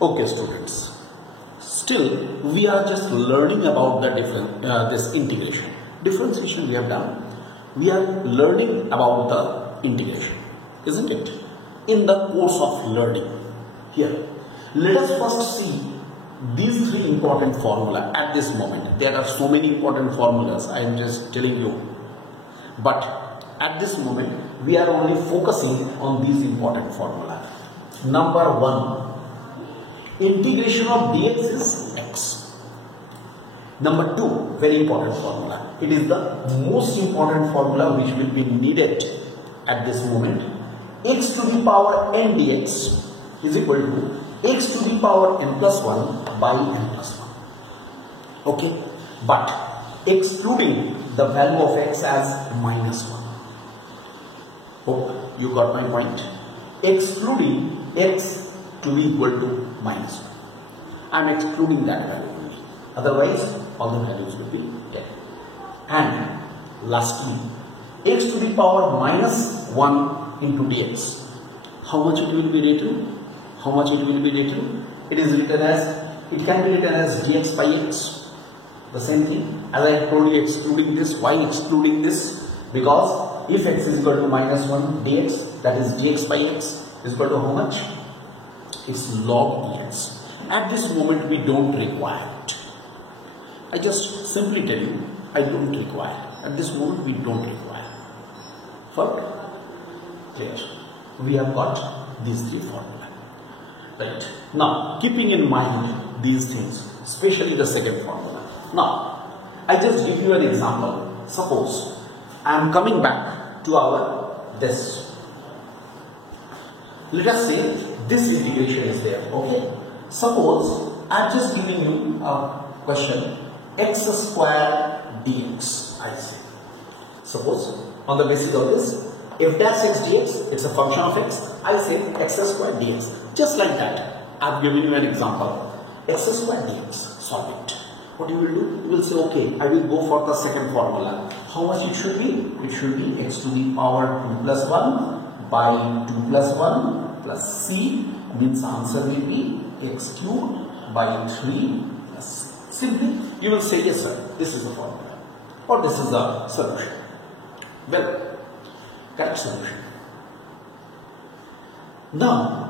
Okay, students. Still, we are just learning about the this integration. Differentiation we have done. We are learning about the integration, isn't it? In the course of learning. Here, let us first see these three important formulas at this moment. There are so many important formulas, I am just telling you. But at this moment, we are only focusing on these important formulas. Number one, integration of dx is x. Number two, very important formula. It is the most important formula which will be needed at this moment. X to the power n dx is equal to x to the power n plus 1 by n plus 1. Okay, but excluding the value of x as minus 1. Hope you got my point. Excluding x to be equal to minus 1. I am excluding that value only. Otherwise, all the values will be 10. And lastly, x to the power minus 1 into dx. How much it will be written? How much it will be written? It is written as, it can be written as dx by x. The same thing as I told you, excluding this. Why excluding this? Because if x is equal to minus 1 dx, that is dx by x is equal to how much? It's log dx. At this moment we don't require it. I just simply tell you, I don't require. At this moment we don't require. First, clear. We have got these three formulas. Right. Now, keeping in mind these things, especially the second formula. Now, I just give you an example. Suppose I am coming back to our this. Let us say this integration is there. Okay. Suppose I am just giving you a question, x square dx. I say. Suppose on the basis of this, if dash x dx, it's a function of x. I say x square dx. Just like that, I have given you an example. X square dx, solve it. What you will do? You will say, okay, I will go for the second formula. How much it should be? It should be x to the power 2 plus 1 by 2 plus 1 plus c, means answer will be x cubed by 3 plus c. Simply, you will say, yes sir, this is the formula. Or this is the solution. Well, correct solution. Now,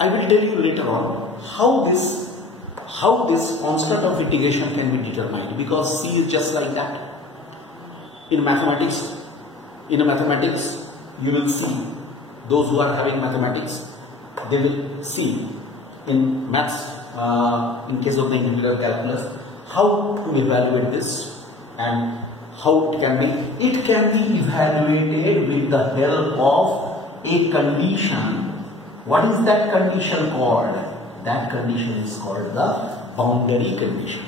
I will tell you later on how this constant of integration can be determined, because C is just like that. In mathematics, you will see those who are having mathematics, they will see in maths, in case of the integral calculus, how to evaluate this and how it can be. It can be evaluated with the help of a condition. What is that condition called? That condition is called the boundary condition.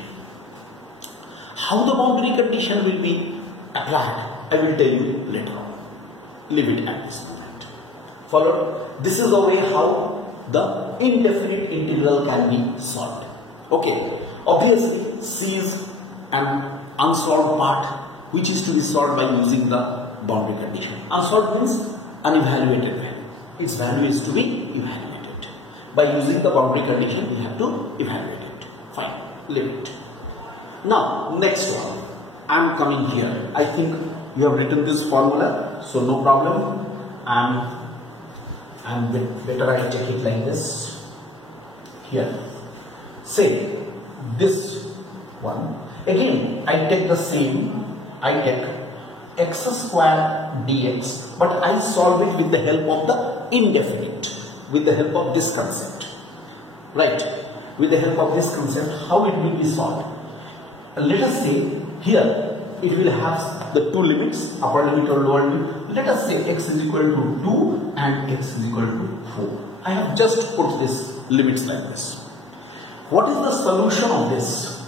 How the boundary condition will be applied, I will tell you later on. Leave it at this moment. Follow? This is the way how the indefinite integral can be solved. Okay. Obviously, C is an unsolved part which is to be solved by using the boundary condition. Unsolved means unevaluated value. Its value is to be evaluated. By using the boundary condition, we have to evaluate it. Fine. Leave it. Now, next one. I am coming here. I think you have written this formula, so no problem. I'm better I check it like this. Here. Say this one. Again, I take the same. I take x square dx, but I solve it with the help of the indefinite, with the help of this concept. Right? With the help of this concept, how it will be solved? Let us say here it will have the two limits, upper limit or lower limit. Let us say x is equal to 2 and x is equal to 4. I have just put this limits like this. What is the solution of this?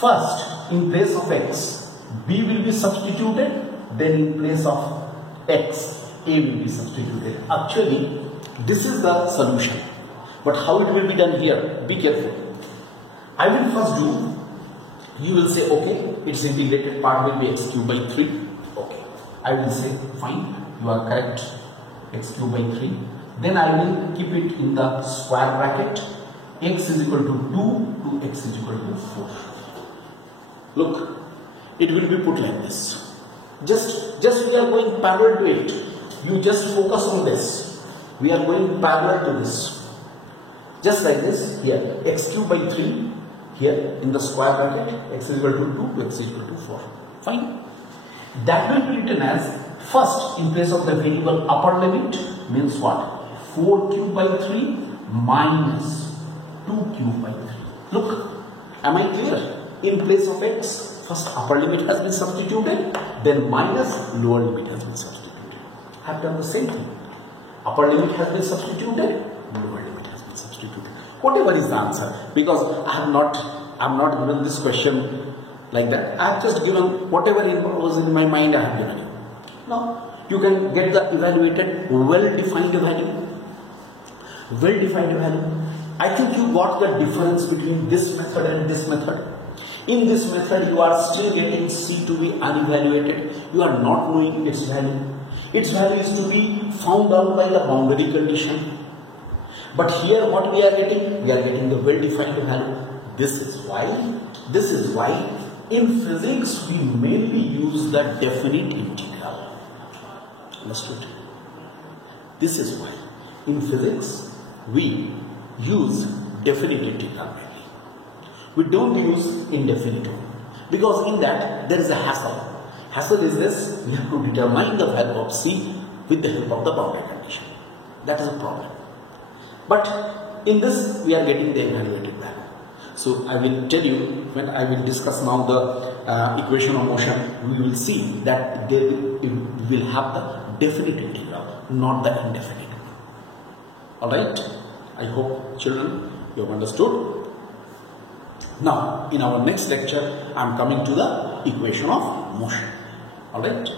First, in place of x, b will be substituted, then in place of x, a will be substituted. Actually, this is the solution. But how it will be done here? Be careful. I will first do, you will say, okay, its integrated part will be x cubed by 3. Okay. I will say, fine, you are correct, x cubed by 3. then I will keep it in the square bracket. X is equal to 2 to x is equal to 4. Look, it will be put like this. Just we are going parallel to it. You just focus on this. We are going parallel to this. Just like this here. X cube by 3 here in the square bracket. X is equal to 2 to x is equal to 4. Fine. That will be written as first in place of the variable upper limit means what? 4 cube by 3 minus 2 cube by 3. Look, am I clear? In place of x, first upper limit has been substituted, then minus lower limit has been substituted. I have done the same thing. Upper limit has been substituted, lower limit has been substituted. Whatever is the answer, because I am not given this question like that. I have just given whatever was in my mind. I have given you. Now you can get the evaluated well-defined value. Well-defined value. I think you got the difference between this method and this method. In this method, you are still getting C to be unevaluated. You are not knowing its value. Its value is to be found out by the boundary condition. But here, what we are getting? We are getting the well-defined value. This is why in physics we mainly use the definite integral. Understood? This is why in physics we use definite integral. We don't use indefinite because in that there is a hassle. Hassle is this: we have to determine the value of C with the help of the boundary condition. That is a problem. But in this we are getting the evaluated value. So I will tell you when I will discuss now the equation of motion. We will see that we will have the definite integral, not the indefinite. Alright? I hope children you have understood. Now in our next lecture I am coming to the equation of motion. Alright?